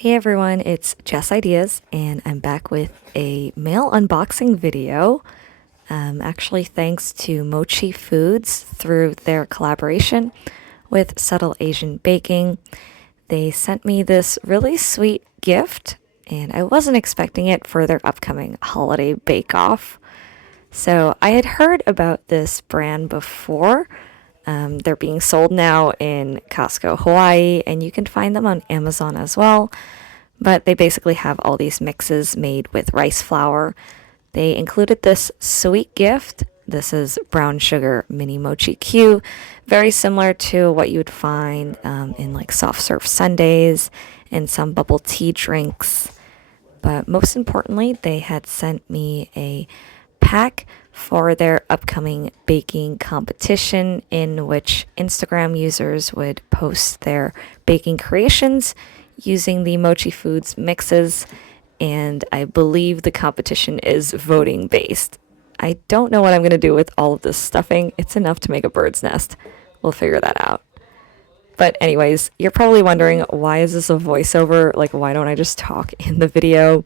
Hey everyone, it's Jess Ideas, and I'm back with a mail unboxing video. Actually, thanks to Mochi Foods through their collaboration with Subtle Asian Baking. They sent me this really sweet gift, and I wasn't expecting it for their upcoming holiday bake-off. So I had heard about this brand before. They're being sold now in Costco, Hawaii, and you can find them on Amazon as well. But they basically have all these mixes made with rice flour. They included this sweet gift. This is brown sugar mini mochi Q, very similar to what you would find in like soft serve sundaes and some bubble tea drinks. But most importantly, they had sent me a pack for their upcoming baking competition in which Instagram users would post their baking creations using the Mochi Foods mixes, and I believe the competition is voting based. I don't know what I'm going to do with all of this stuffing. It's enough to make a bird's nest. We'll figure that out. But anyways, you're probably wondering, why is this a voiceover? Like, why don't I just talk in the video?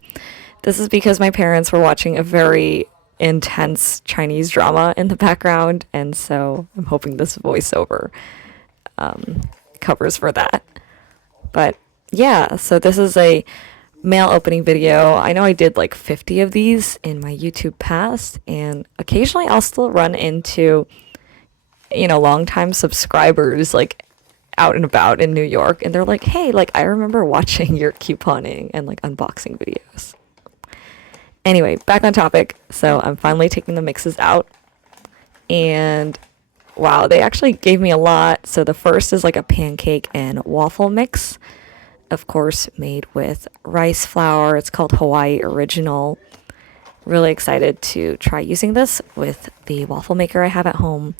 This is because my parents were watching a very intense Chinese drama in the background, and so I'm hoping this voiceover covers for that. But yeah, so this is a mail opening video. I know I did like 50 of these in my YouTube past, and occasionally I'll still run into, longtime subscribers like out and about in New York, and they're like, hey, like I remember watching your couponing and like unboxing videos. Anyway, back on topic. So I'm finally taking the mixes out, and wow, they actually gave me a lot. So the first is like a pancake and waffle mix, of course, made with rice flour. It's called Hawaii Original. Really excited to try using this with the waffle maker I have at home.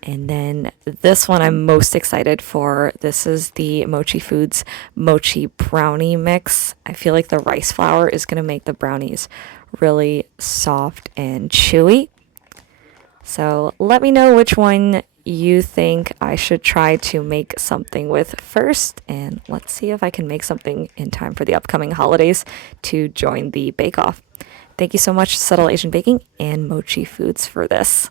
And then this one I'm most excited for. This is the Mochi Foods Mochi Brownie Mix. I feel like the rice flour is going to make the brownies really soft and chewy. So let me know which one you think I should try to make something with first, and let's see if I can make something in time for the upcoming holidays to join the bake-off. Thank you so much, Subtle Asian Baking and Mochi Foods, for this.